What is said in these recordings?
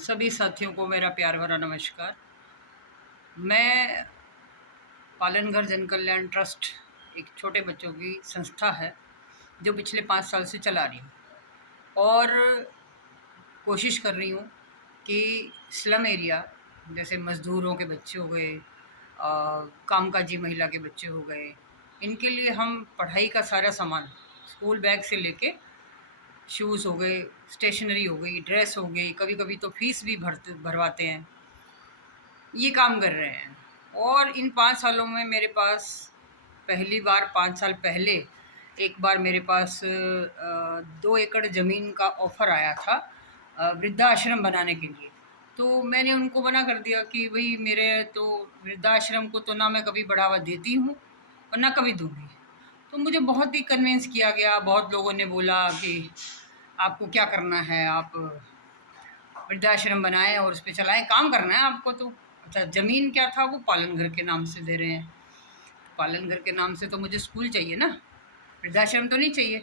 सभी साथियों को मेरा प्यार भरा नमस्कार। मैं पालनघर जन कल्याण ट्रस्ट एक छोटे बच्चों की संस्था है जो पिछले 5 साल से चला रही हूँ और कोशिश कर रही हूँ कि स्लम एरिया जैसे मज़दूरों के बच्चे हो गए, कामकाजी महिला के बच्चे हो गए, इनके लिए हम पढ़ाई का सारा सामान स्कूल बैग से लेके शूज़ हो गए, स्टेशनरी हो गई, ड्रेस हो गई, कभी-कभी तो फ़ीस भी भरवाते हैं। ये काम कर रहे हैं और इन 5 सालों में मेरे पास पहली बार 5 साल पहले एक बार मेरे पास 2 एकड़ ज़मीन का ऑफ़र आया था वृद्धाश्रम बनाने के लिए। तो मैंने उनको मना कर दिया कि भई मेरे तो वृद्धाश्रम को तो ना मैं कभी बढ़ावा देती हूँ और ना कभी दूँगी। तो मुझे बहुत ही कन्विंस किया गया, बहुत लोगों ने बोला कि आपको क्या करना है, आप वृद्धाश्रम बनाएँ और उस पे चलाएँ, काम करना है आपको तो। अच्छा, ज़मीन क्या था, वो पालन घर के नाम से दे रहे हैं। पालन घर के नाम से तो मुझे स्कूल चाहिए ना, वृद्धाश्रम तो नहीं चाहिए।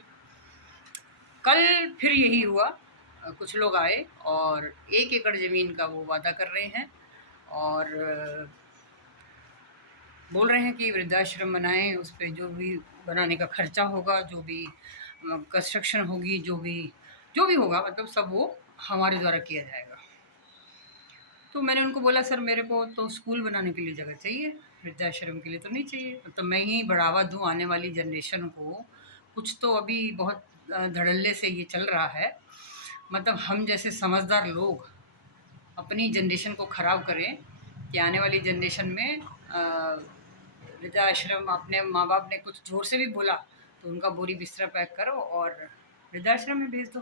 कल फिर यही हुआ, कुछ लोग आए और 1 एकड़ ज़मीन का वो वादा कर रहे हैं और बोल रहे हैं कि वृद्धाश्रम बनाएँ, उस पे जो भी बनाने का खर्चा होगा, जो भी कंस्ट्रक्शन होगी, जो भी होगा मतलब सब वो हमारे द्वारा किया जाएगा। तो मैंने उनको बोला सर मेरे को तो स्कूल बनाने के लिए जगह चाहिए, वृद्धाश्रम के लिए तो नहीं चाहिए। तो मैं ही बढ़ावा दूँ आने वाली जनरेशन को, कुछ तो अभी बहुत धड़ल्ले से ये चल रहा है। मतलब हम जैसे समझदार लोग अपनी जनरेशन को ख़राब करें कि आने वाली जनरेशन में वृद्धाश्रम अपने माँ-बाप ने कुछ ज़ोर से भी बोला तो उनका बोरी बिस्तरा पैक करो और वृद्धाश्रम में भेज दो,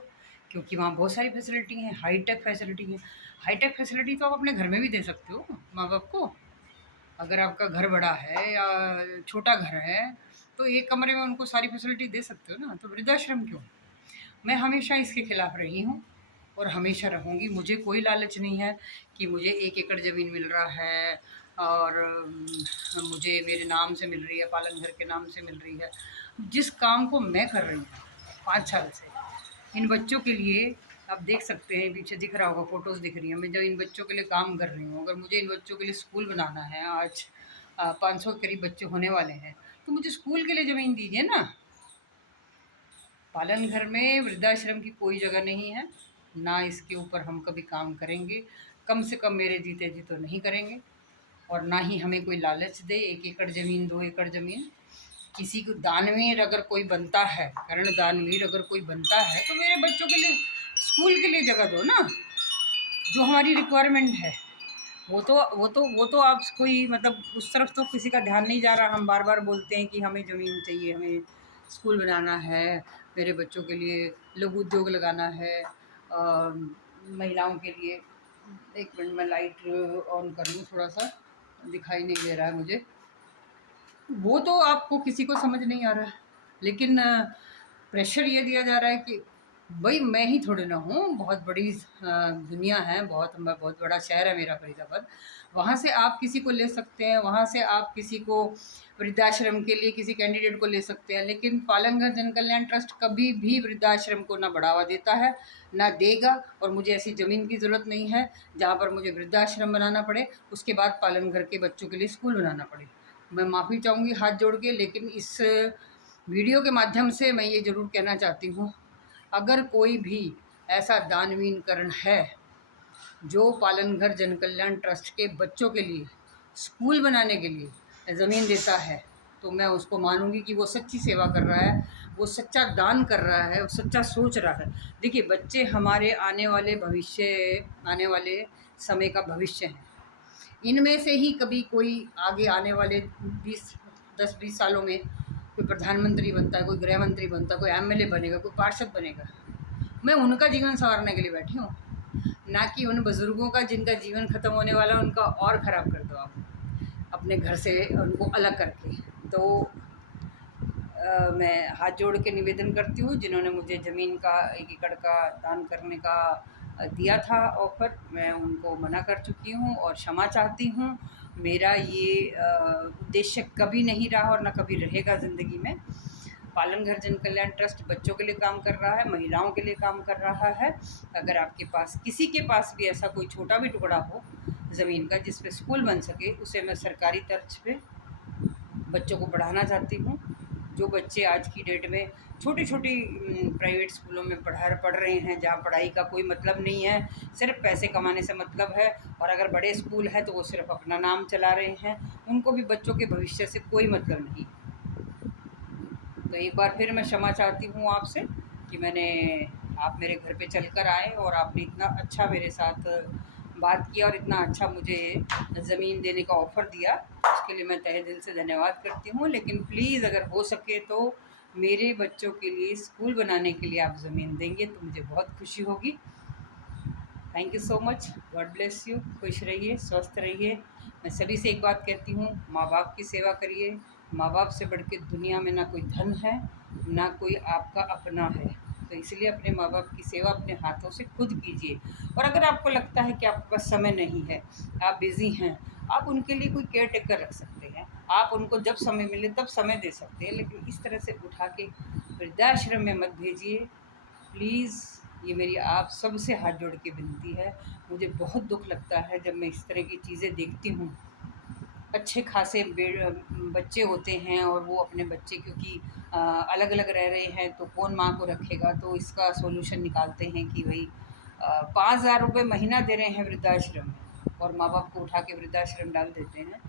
क्योंकि वहाँ बहुत सारी फैसिलिटी हैं, हाईटेक फैसिलिटी है। हाईटेक फैसिलिटी तो आप अपने घर में भी दे सकते हो माँ-बाप को। अगर आपका घर बड़ा है या छोटा घर है, तो एक कमरे में उनको सारी फैसिलिटी दे सकते हो ना, तो वृद्धाश्रम क्यों? मैं हमेशा इसके खिलाफ रही हूँ और हमेशा रहूँगी। मुझे कोई लालच नहीं है कि मुझे 1 एकड़ ज़मीन मिल रहा है और मुझे मेरे नाम से मिल रही है, पालन घर के नाम से मिल रही है। जिस काम को मैं कर रही हूँ 5 साल से, इन बच्चों के लिए आप देख सकते हैं, पीछे दिख रहा होगा, फ़ोटोज़ दिख रही हैं। मैं जो इन बच्चों के लिए काम कर रही हूँ, अगर मुझे इन बच्चों के लिए स्कूल बनाना है, आज 500 के करीब बच्चे होने वाले हैं, तो मुझे स्कूल के लिए ज़मीन दीजिए ना। पालन घर में वृद्धाश्रम की कोई जगह नहीं है, ना इसके ऊपर हम कभी काम करेंगे, कम से कम मेरे जीते जी तो नहीं करेंगे। और ना ही हमें कोई लालच दे 1 एकड़ ज़मीन, 2 एकड़ ज़मीन। किसी को दानवीर अगर कोई बनता है, कर्ण दानवीर अगर कोई बनता है, तो मेरे बच्चों के लिए स्कूल के लिए जगह दो ना, जो हमारी रिक्वायरमेंट है। वो तो आप कोई मतलब उस तरफ तो किसी का ध्यान नहीं जा रहा। हम बार-बार बोलते हैं कि हमें ज़मीन चाहिए, हमें स्कूल बनाना है, मेरे बच्चों के लिए लघु उद्योग लगाना है, महिलाओं के लिए। 1 मिनट मैं लाइट ऑन कर लूँ, थोड़ा-सा दिखाई नहीं दे रहा है मुझे। वो तो आपको किसी को समझ नहीं आ रहा है, लेकिन प्रेशर ये दिया जा रहा है कि भई मैं ही थोड़ी ना हूँ, बहुत बड़ी दुनिया है, बहुत बड़ा शहर है मेरा फरीदाबाद। वहाँ से आप किसी को ले सकते हैं, वहाँ से आप किसी को वृद्धाश्रम के लिए किसी कैंडिडेट को ले सकते हैं, लेकिन पालनघर जन कल्याण ट्रस्ट कभी भी वृद्धाश्रम को ना बढ़ावा देता है, ना देगा। और मुझे ऐसी ज़मीन की ज़रूरत नहीं है, जहाँ पर मुझे वृद्धाश्रम बनाना पड़े, उसके बाद पालनघर के बच्चों के लिए स्कूल बनाना पड़े। मैं माफ़ी चाहूँगी हाथ जोड़ के, लेकिन इस वीडियो के माध्यम से मैं ये ज़रूर कहना चाहती हूँ, अगर कोई भी ऐसा दानवीन है जो पालनघर जन कल्याण ट्रस्ट के बच्चों के लिए स्कूल बनाने के लिए ज़मीन देता है, तो मैं उसको मानूँगी कि वो सच्ची सेवा कर रहा है, वो सच्चा दान कर रहा है, वो सच्चा सोच रहा है। देखिए, बच्चे हमारे आने वाले समय का भविष्य हैं। इनमें से ही कभी कोई आगे आने वाले 10-20 सालों में कोई प्रधानमंत्री बनता है, कोई गृह मंत्री बनता है, कोई एमएलए बनेगा, कोई पार्षद बनेगा। मैं उनका जीवन सँवारने के लिए बैठी हूँ, ना कि उन बुज़ुर्गों का जिनका जीवन ख़त्म होने वाला है, उनका और ख़राब कर दो आप, अपने घर से उनको अलग करके। तो मैं हाथ जोड़ के निवेदन करती हूँ, जिन्होंने मुझे ज़मीन का 1 एकड़ का दान करने का दिया था ऑफ़र, मैं उनको मना कर चुकी हूँ और क्षमा चाहती हूँ। मेरा ये उद्देश्य कभी नहीं रहा और ना कभी रहेगा ज़िंदगी में। पालन घर जन कल्याण ट्रस्ट बच्चों के लिए काम कर रहा है, महिलाओं के लिए काम कर रहा है। अगर आपके पास किसी के पास भी ऐसा कोई छोटा भी टुकड़ा हो ज़मीन का जिस पे स्कूल बन सके, उसे मैं सरकारी तर्ज पे बच्चों को पढ़ाना चाहती हूँ। जो बच्चे आज की डेट में छोटी-छोटी प्राइवेट स्कूलों में पढ़ रहे हैं, जहाँ पढ़ाई का कोई मतलब नहीं है, सिर्फ़ पैसे कमाने से मतलब है, और अगर बड़े स्कूल है तो वो सिर्फ़ अपना नाम चला रहे हैं, उनको भी बच्चों के भविष्य से कोई मतलब नहीं। तो एक बार फिर मैं क्षमा चाहती हूँ आपसे कि आप मेरे घर पे चलकर आए और आपने इतना अच्छा मेरे साथ बात किया और इतना अच्छा मुझे ज़मीन देने का ऑफ़र दिया, उसके लिए मैं तहे दिल से धन्यवाद करती हूँ। लेकिन प्लीज़ अगर हो सके तो मेरे बच्चों के लिए स्कूल बनाने के लिए आप ज़मीन देंगे तो मुझे बहुत खुशी होगी। Thank you so much. God bless you. खुश रहिए, स्वस्थ रहिए। मैं सभी से एक बात कहती हूँ, माँ-बाप की सेवा करिए। माँ-बाप से बढ़ के दुनिया में ना कोई धन है, ना कोई आपका अपना है। तो इसलिए अपने माँ-बाप की सेवा अपने हाथों से खुद कीजिए। और अगर आपको लगता है कि आपके पास समय नहीं है, आप बिज़ी हैं, आप उनके लिए कोई केयर टेकर रख सकते हैं। आप उनको जब समय मिले तब समय दे सकते हैं, लेकिन इस तरह से उठा के वृद्धाश्रम में मत भेजिए। प्लीज़, ये मेरी आप सबसे हाथ जोड़ के विनती है। मुझे बहुत दुःख लगता है जब मैं इस तरह की चीज़ें देखती हूँ। अच्छे खासे बच्चे होते हैं और वो अपने बच्चे क्योंकि अलग-अलग रह रहे हैं तो कौन माँ को रखेगा, तो इसका सॉल्यूशन निकालते हैं कि भई 5,000 रुपए महीना दे रहे हैं वृद्धाश्रम में और माँ-बाप को उठा के वृद्धाश्रम डाल देते हैं।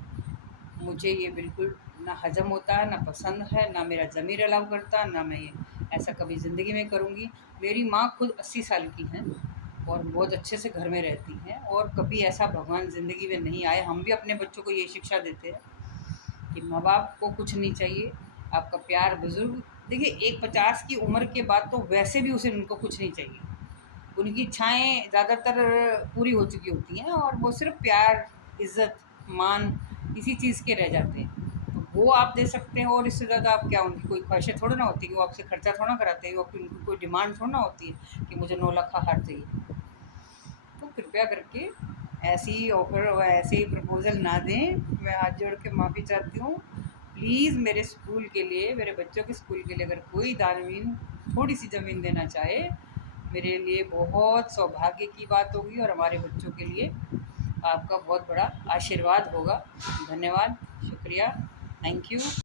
मुझे ये बिल्कुल ना हज़म होता है, ना पसंद है, ना मेरा ज़मीर अलाउ करता, ना मैं ये ऐसा कभी ज़िंदगी में करूँगी। मेरी माँ खुद 80 साल की हैं और बहुत अच्छे से घर में रहती हैं और कभी ऐसा भगवान ज़िंदगी में नहीं आए। हम भी अपने बच्चों को ये शिक्षा देते हैं कि माँ-बाप को कुछ नहीं चाहिए, आपका प्यार बुज़ुर्ग देखिए, एक 50 की उम्र के बाद तो वैसे भी उसे उनको कुछ नहीं चाहिए। उनकी इच्छाएँ ज़्यादातर पूरी हो चुकी होती हैं और वो सिर्फ़ प्यार, इज़्ज़त, मान इसी चीज़ के रह जाते हैं। तो वो आप दे सकते हैं और इससे ज़्यादा आप क्या, उनकी कोई ख़्वाहिशें थोड़ी ना होती है कि वो आपसे खर्चा थोड़ा ना कराते हैं, वो उनकी कोई डिमांड थोड़ी ना होती है कि मुझे 9 लाख का हार चाहिए। तो कृपया करके ऐसी ऑफ़र और ऐसे प्रपोज़ल ना दें। मैं हाथ जोड़ के माफ़ी चाहती हूँ। प्लीज़ मेरे स्कूल के लिए, मेरे बच्चों के स्कूल के लिए अगर कोई दानवीर थोड़ी-सी ज़मीन देना चाहे, मेरे लिए बहुत सौभाग्य की बात होगी और हमारे बच्चों के लिए आपका बहुत बड़ा आशीर्वाद होगा। धन्यवाद, शुक्रिया, थैंक यू।